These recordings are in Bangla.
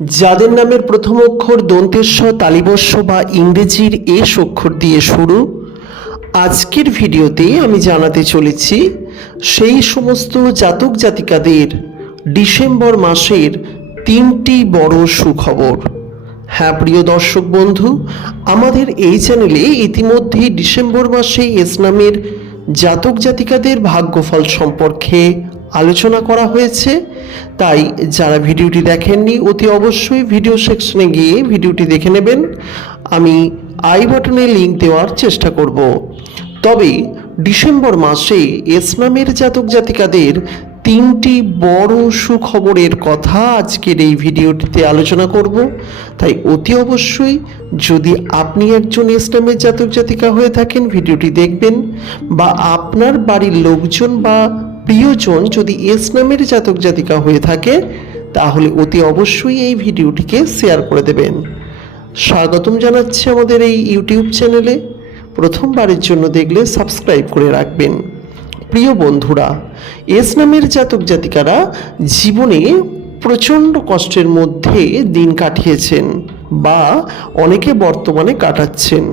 যাদের নামের প্রথম অক্ষর দন্তেশ্ব তালিবস্য বা ইংরেজির এস অক্ষর দিয়ে শুরু, আজকের ভিডিওতে আমি জানাতে চলেছি সেই সমস্ত জাতক জাতিকাদের ডিসেম্বর মাসের তিনটি বড় সুখবর। হ্যাঁ প্রিয় দর্শক বন্ধু, আমাদের এই চ্যানেলে ইতিমধ্যেই ডিসেম্বর মাসে এস নামের জাতক জাতিকাদের ভাগ্যফল সম্পর্কে আলোচনা করা হয়েছে। তাই যারা ভিডিওটি দেখেননি, অতি অবশ্যই ভিডিও সেকশনে গিয়ে ভিডিওটি দেখে নেবেন। আমি আই বাটনে লিঙ্ক দেওয়ার চেষ্টা করব। তবে ডিসেম্বর মাসে এসনামের জাতক জাতিকাদের তিনটি বড় সুখবরের কথা আজকের এই ভিডিওটিতে আলোচনা করব। তাই অতি অবশ্যই যদি আপনি একজন ইসলামের জাতক জাতিকা হয়ে থাকেন, ভিডিওটি দেখবেন বা আপনার বাড়ির লোকজন বা প্রিয়জন যদি ইসলামের জাতক জাতিকা হয়ে থাকে, তাহলে অতি অবশ্যই এই ভিডিওটিকে শেয়ার করে দেবেন। স্বাগতম জানাচ্ছি আমাদের এই ইউটিউব চ্যানেলে। প্রথমবারের জন্য দেখলে সাবস্ক্রাইব করে রাখবেন। প্রিয় বন্ধুরা, এস নামের জাতক জাতিকারা জীবনে প্রচণ্ড কষ্টের মধ্যে দিন কাটিয়েছেন বা অনেকে বর্তমানে কাটাচ্ছেন।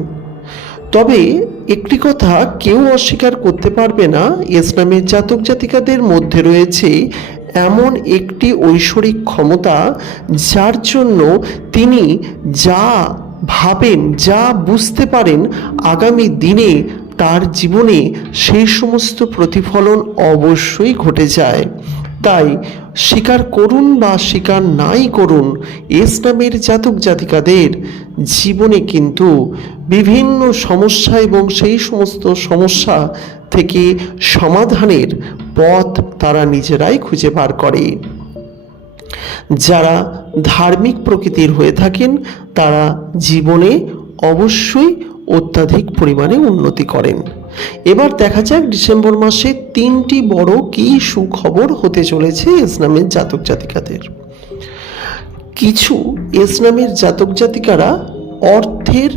তবে একটি কথা কেউ অস্বীকার করতে পারবে না ইসলামের জাতক জাতিকাদের মধ্যে রয়েছে এমন একটি ঐশ্বরিক ক্ষমতা যার জন্য তিনি যা ভাবেন, যা বুঝতে পারেন আগামী দিনে তার জীবনে সেই সমস্ত প্রতিফলন অবশ্যই ঘটে যায়। তাই স্বীকার করুন বা স্বীকার নাই করুন এস নামের জাতক জাতিকাদের জীবনে কিন্তু বিভিন্ন সমস্যা এবং সেই সমস্ত সমস্যা থেকে সমাধানের পথ তারা নিজেরাই খুঁজে বার করে। যারা ধার্মিক প্রকৃতির হয়ে থাকেন, তারা জীবনে অবশ্যই অত্যাধিক পরিমাণে উন্নতি করেন। এবার দেখা যাক ডিসেম্বর মাসে তিনটি বড় কি সুখবর হতে চলেছে ইসলামের জাতক জাতিকাদের। কিছু ইসলামের জাতক জাতিকারা অর্থের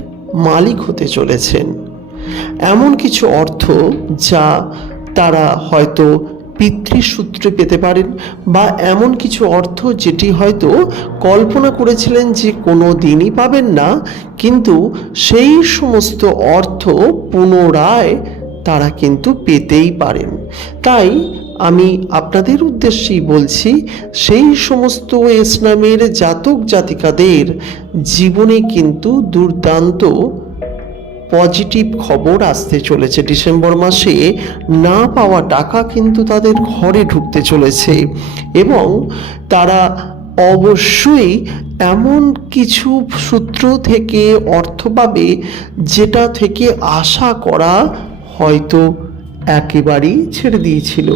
মালিক হতে চলেছেন। এমন কিছু অর্থ যা তারা হয়তো পিতৃসূত্রে পেতে পারেন বা এমন কিছু অর্থ যেটি হয়তো কল্পনা করেছিলেন যে কোনো দিনই পাবেন না, কিন্তু সেই সমস্ত অর্থ পুনরায় তারা কিন্তু পেতেই পারেন। তাই আমি আপনাদের উদ্দেশ্যেই বলছি, সেই সমস্ত ইসলামের জাতক জাতিকাদের জীবনে কিন্তু দুর্দান্ত পজিটিভ খবর আসতে চলেছে। ডিসেম্বর মাসে না পাওয়া টাকা কিন্তু তাদের ঘরে ঢুকতে চলেছে এবং তারা অবশ্যই এমন কিছু সূত্র থেকে, অর্থ পাবে যেটা থেকে আশা করা হয়তো একেবারেই ছেড়ে দিয়েছিল।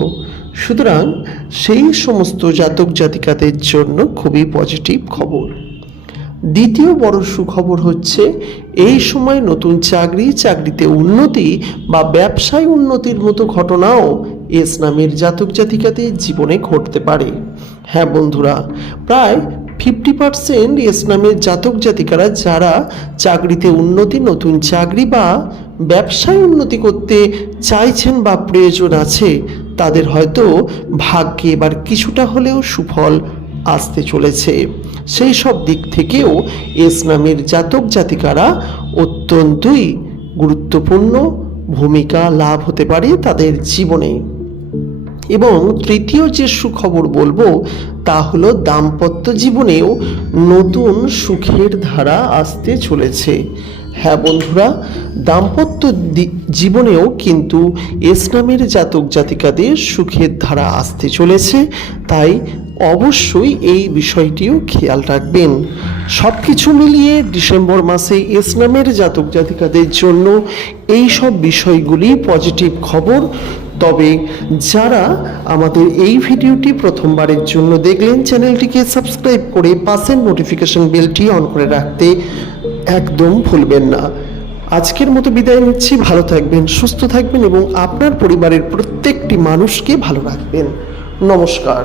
সুতরাং সেই সমস্ত জাতক জাতিকাদের জন্য খুবই পজিটিভ খবর। দ্বিতীয় বড় সুখবর হচ্ছে, এই সময় নতুন চাকরি, চাকরিতে উন্নতি বা ব্যবসায় উন্নতির মতো ঘটনাও এস নামের জাতক জাতিকাদের জীবনে ঘটতে পারে। হ্যাঁ বন্ধুরা, প্রায় ফিফটি পার্সেন্ট এস নামের জাতক জাতিকারা যারা চাকরিতে উন্নতি, নতুন চাকরি বা ব্যবসায় উন্নতি করতে চাইছেন বা প্রয়োজন আছে, তাদের হয়তো ভাগ্যে এবার কিছুটা হলেও সুফল আসতে চলেছে। সেই সব দিক থেকেও এস নামের জাতক জাতিকারা অত্যন্তই গুরুত্বপূর্ণ ভূমিকা লাভ হতে পারে তাদের জীবনে। এবং তৃতীয় যে সুখবর বলব, তা হলো দাম্পত্য জীবনেও নতুন সুখের ধারা আসতে চলেছে। হ্যাঁ বন্ধুরা, দাম্পত্য জীবনেও কিন্তু ইসলামের জাতক জাতিকাদের সুখের ধারা আসতে চলেছে, তাই অবশ্যই এই বিষয়টিও খেয়াল রাখবেন। সব কিছু মিলিয়ে ডিসেম্বর মাসে ইসলামের জাতক জাতিকাদের জন্য এই সব বিষয়গুলি পজিটিভ খবর তবে যারা আমাদের এই ভিডিওটি প্রথমবারের জন্য দেখলেন, চ্যানেলটিকে সাবস্ক্রাইব করে পাশের নোটিফিকেশন বেলটি অন করে রাখতে একদম ভুলবেন না। আজকের মতো বিদায় নিচ্ছি। ভালো থাকবেন, সুস্থ থাকবেন এবং আপনার পরিবারের প্রত্যেকটি মানুষকে ভালো রাখবেন। নমস্কার।